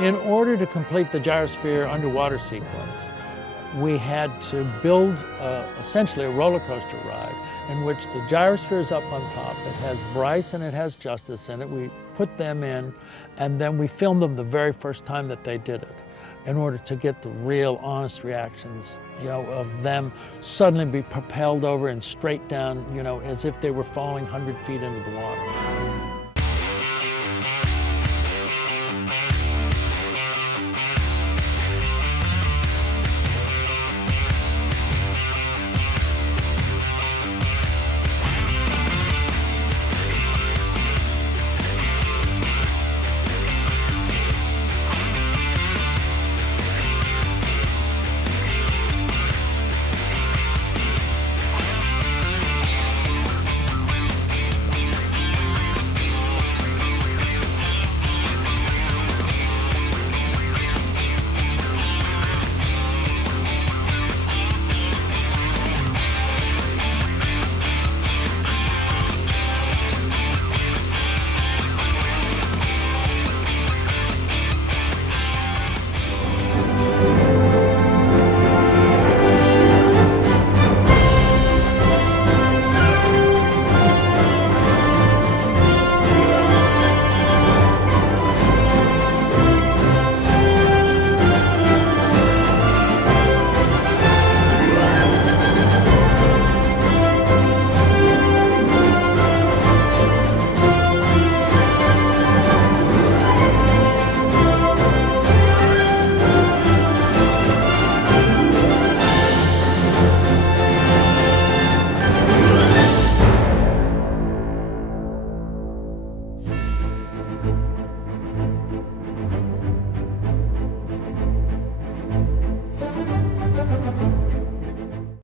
In order to complete the gyrosphere underwater sequence, we had to build essentially a roller coaster ride in which the gyrosphere is up on top. It has Bryce and it has Justice in it. We put them in, and then we filmed them the very first time that they did it in order to get the real honest reactions, of them suddenly be propelled over and straight down, as if they were falling 100 feet into the water.